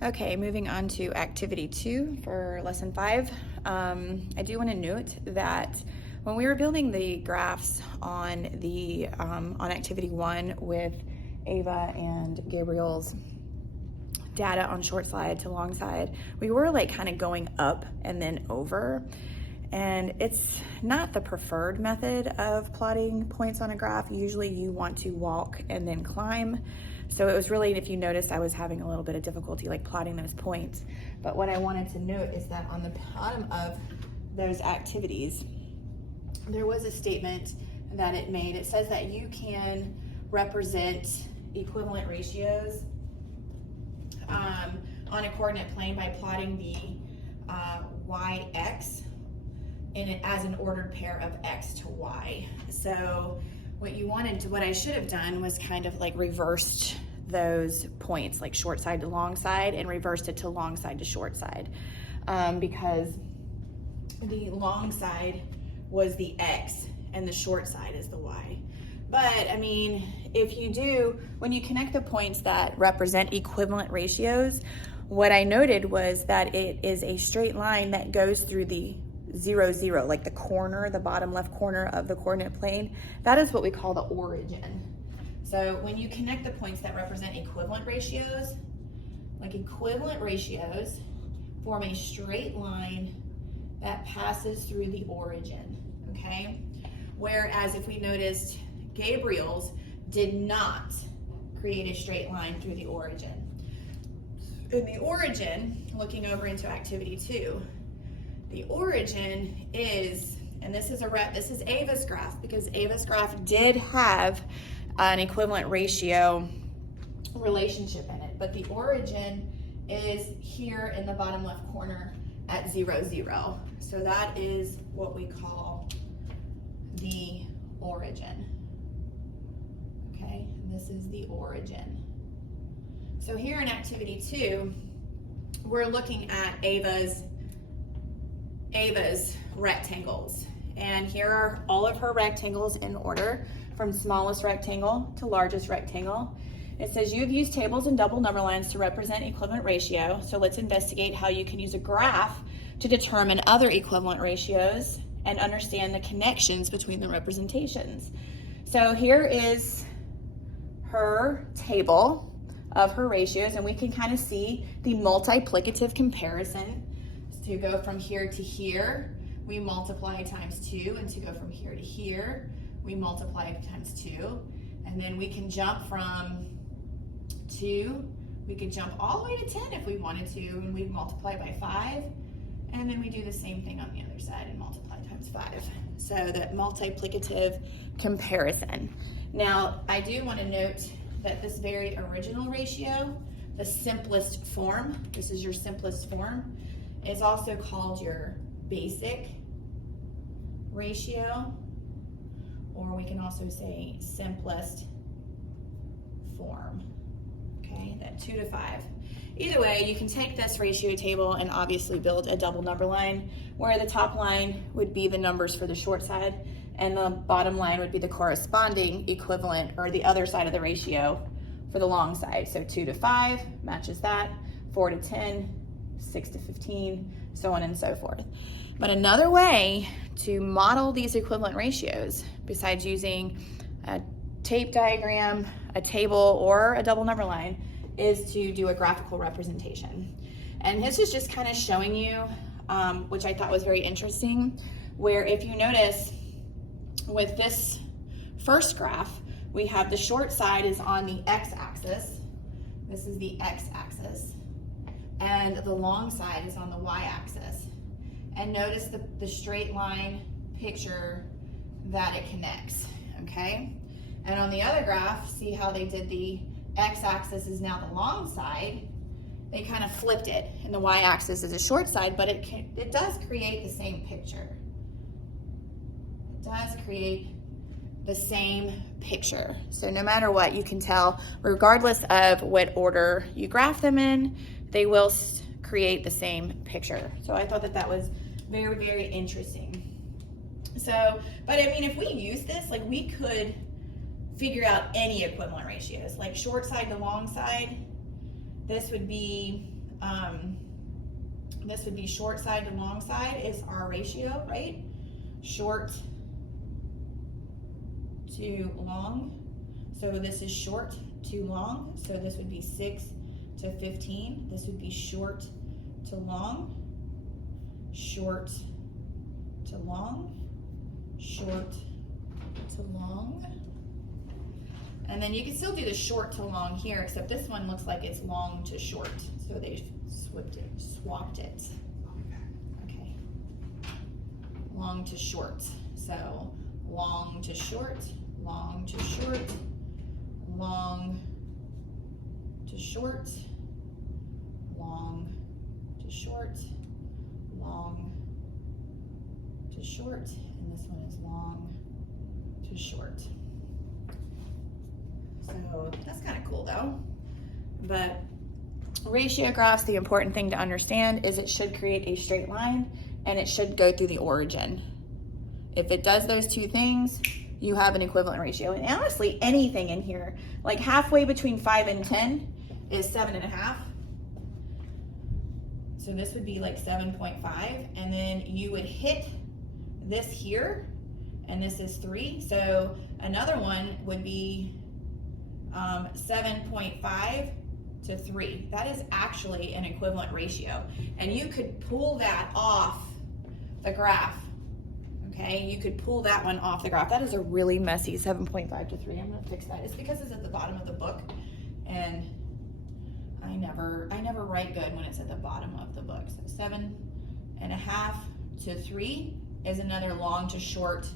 Okay, moving on to activity 2 for lesson 5. I do want to note that when we were building the graphs on on activity 1 with Ava and Gabriel's data on short side to long side, we were like kind of going up and then over. And it's not the preferred method of plotting points on a graph. Usually you want to walk and then climb. So it was really, if you noticed, I was having a little bit of difficulty like plotting those points. But what I wanted to note is that on the bottom of those activities, there was a statement that it made. It says that you can represent equivalent ratios on a coordinate plane by plotting the y-x as an ordered pair of x to y. So what I should have done was kind of like reversed those points, like short side to long side, and reversed it to long side to short side, because the long side was the x and the short side is the y. But I mean, when you connect the points that represent equivalent ratios, what I noted was that it is a straight line that goes through the 0, 0, like the corner, the bottom left corner of the coordinate plane. That is what we call the origin. So when you connect the points that represent equivalent ratios, like equivalent ratios form a straight line that passes through the origin, okay? Whereas if we noticed, Gabriel's did not create a straight line through the origin. In the origin, looking over into activity 2, the origin is, and this is Ava's graph, because Ava's graph did have an equivalent ratio relationship in it, but the origin is here in the bottom left corner at 0, 0. So that is what we call the origin. Okay, and this is the origin. So here in activity 2, we're looking at Ava's rectangles. And here are all of her rectangles in order from smallest rectangle to largest rectangle. It says you've used tables and double number lines to represent equivalent ratio. So let's investigate how you can use a graph to determine other equivalent ratios and understand the connections between the representations. So here is her table of her ratios, and we can kind of see the multiplicative comparison. To go from here to here, we multiply times 2, and to go from here to here, we multiply times 2. And then we can jump from 2, we could jump all the way to 10 if we wanted to, and we'd multiply by 5. And then we do the same thing on the other side and multiply times 5. So that multiplicative comparison. Now, I do want to note that this very original ratio, the simplest form, this is your simplest form, is also called your basic ratio, or we can also say simplest form, okay, that 2 to 5. Either way, you can take this ratio table and obviously build a double number line, where the top line would be the numbers for the short side, and the bottom line would be the corresponding equivalent, or the other side of the ratio for the long side. So 2 to 5 matches that, 4 to 10, 6 to 15, so on and so forth. But another way to model these equivalent ratios, besides using a tape diagram, a table, or a double number line, is to do a graphical representation. And this is just kind of showing you, which I thought was very interesting, where if you notice with this first graph, we have the short side is on the x-axis. This is the x-axis. And the long side is on the y-axis. And notice the straight line picture that it connects, okay? And on the other graph, see how they did the x-axis is now the long side. They kind of flipped it, and the y-axis is a short side, but it does create the same picture. It does create the same picture. So no matter what, you can tell, regardless of what order you graph them in, they will create the same picture. So I thought that was very, very interesting. So, but I mean, if we use this, like we could figure out any equivalent ratios, like short side to long side. This would be this would be short side to long side is our ratio, right? Short to long. So this is short to long. So this would be 6 to 15. This would be short to long, short to long, short to long. And then you can still do the short to long here, except this one looks like it's long to short. So they swapped it. Okay. Long to short. So long to short, long to short, long to short, long to short, long to short, and this one is long to short. So that's kind of cool though. But ratio graphs, the important thing to understand is it should create a straight line and it should go through the origin. If it does those two things, you have an equivalent ratio. And honestly, anything in here, like halfway between 5 and 10 is 7.5. So this would be like 7.5. And then you would hit this here, and this is 3. So another one would be 7.5 to 3. That is actually an equivalent ratio. And you could pull that off the graph. Okay, you could pull that one off the graph. That is a really messy 7.5 to 3. I'm gonna fix that. It's because it's at the bottom of the book, and I never write good when it's at the bottom of the book. So 7.5 to 3 is another long to short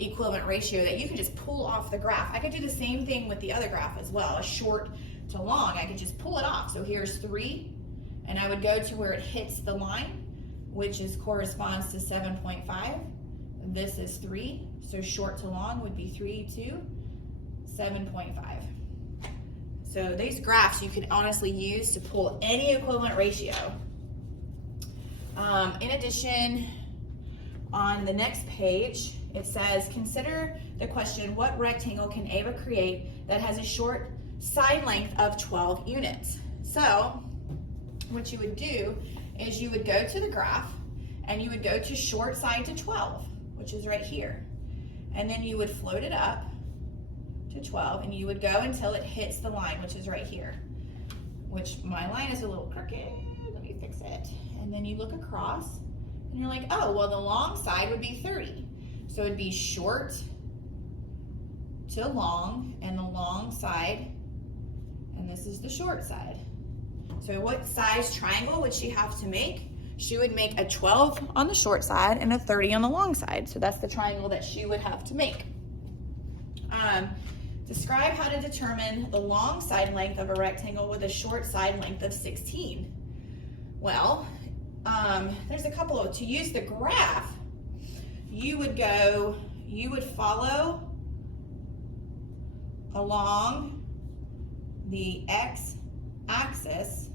equivalent ratio that you can just pull off the graph. I could do the same thing with the other graph as well, a short to long. I could just pull it off. So here's 3, and I would go to where it hits the line, which corresponds to 7.5. This is 3, so short to long would be 3 to 7.5. So these graphs you could honestly use to pull any equivalent ratio. In addition, on the next page, it says, consider the question, what rectangle can Ava create that has a short side length of 12 units? So what you would do is you would go to the graph and you would go to short side to 12, which is right here. And then you would float it up to 12 and you would go until it hits the line, which is right here, which my line is a little crooked. Let me fix it. And then you look across and you're like, oh, well, the long side would be 30. So it'd be short to long and the long side, and this is the short side. So what size triangle would she have to make? She would make a 12 on the short side and a 30 on the long side. So that's the triangle that she would have to make. Describe how to determine the long side length of a rectangle with a short side length of 16. Well, there's a couple of, to use the graph, you would follow along the x-axis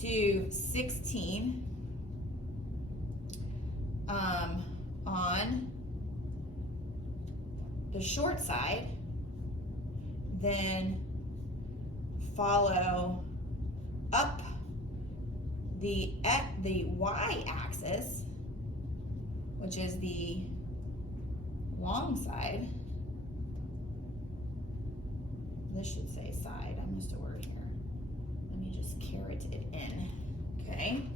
to 16 on the short side, then follow up the y-axis, which is the long side. This should say side. I missed a word here. Let me just caret it in. Okay.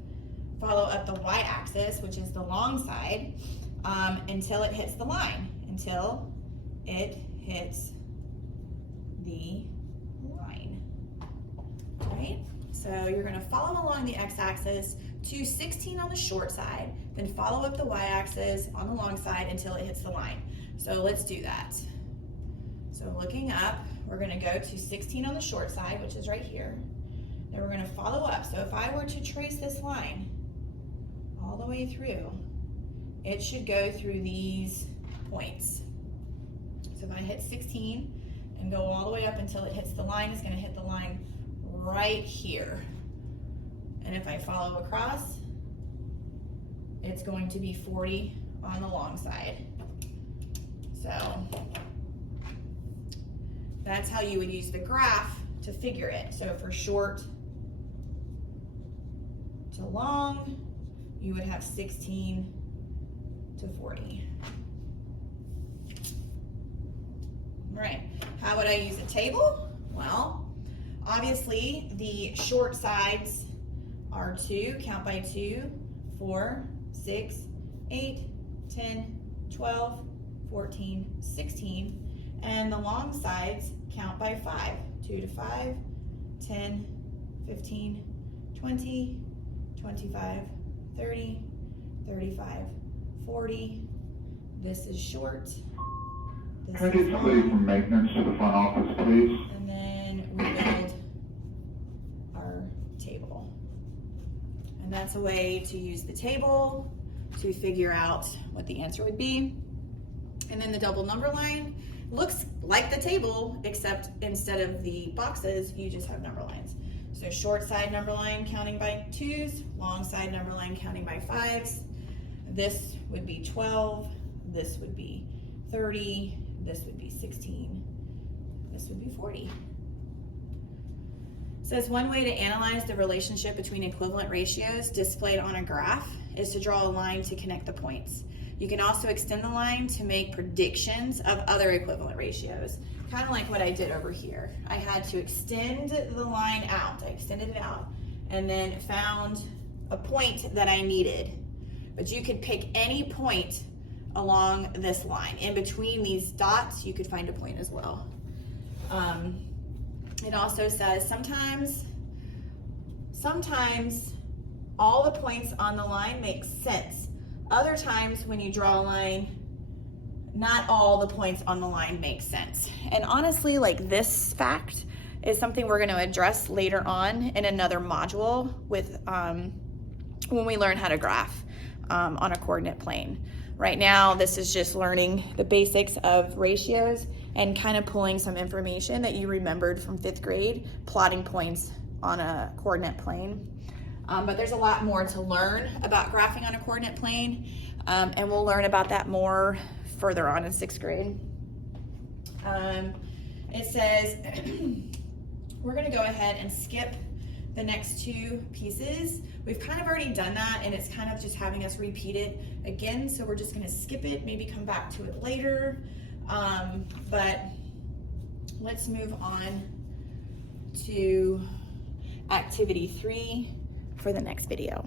Follow up the y-axis, which is the long side, until it hits the line. Until it hits the line. Right? So you're going to follow along the x-axis to 16 on the short side, then follow up the y-axis on the long side until it hits the line. So let's do that. So looking up, we're going to go to 16 on the short side, which is right here. Then we're going to follow up. So if I were to trace this line all the way through, it should go through these points. So if I hit 16 and go all the way up until it hits the line, it's going to hit the line right here. And if I follow across, it's going to be 40 on the long side. So that's how you would use the graph to figure it. So for short to long, you would have 16 to 40. All right, how would I use a table? Well, obviously the short sides are 2, count by 2, 4, 6, 8, 10, 12, 14, 16, and the long sides count by 5, 2 to 5, 10, 15, 20, 25, 30, 35, 40. This is short. This Can I get somebody from maintenance to the front office, please? And then we build our table. And that's a way to use the table to figure out what the answer would be. And then the double number line looks like the table, except instead of the boxes, you just have number lines. So short side number line counting by 2s, long side number line counting by 5s. This would be 12, this would be 30, this would be 16, this would be 40. It says one way to analyze the relationship between equivalent ratios displayed on a graph is to draw a line to connect the points. You can also extend the line to make predictions of other equivalent ratios, kind of like what I did over here. I had to extend the line out. I extended it out and then found a point that I needed. But you could pick any point along this line. In between these dots, you could find a point as well. It also says sometimes all the points on the line make sense. Other times when you draw a line, not all the points on the line make sense. And honestly, like this fact is something we're going to address later on in another module with when we learn how to graph on a coordinate plane. Right now, this is just learning the basics of ratios and kind of pulling some information that you remembered from 5th grade, plotting points on a coordinate plane. But there's a lot more to learn about graphing on a coordinate plane, and we'll learn about that more further on in 6th grade. It says, we're gonna go ahead and skip the next 2 pieces. We've kind of already done that, and it's kind of just having us repeat it again, so we're just gonna skip it, maybe come back to it later. But let's move on to activity 3 for the next video.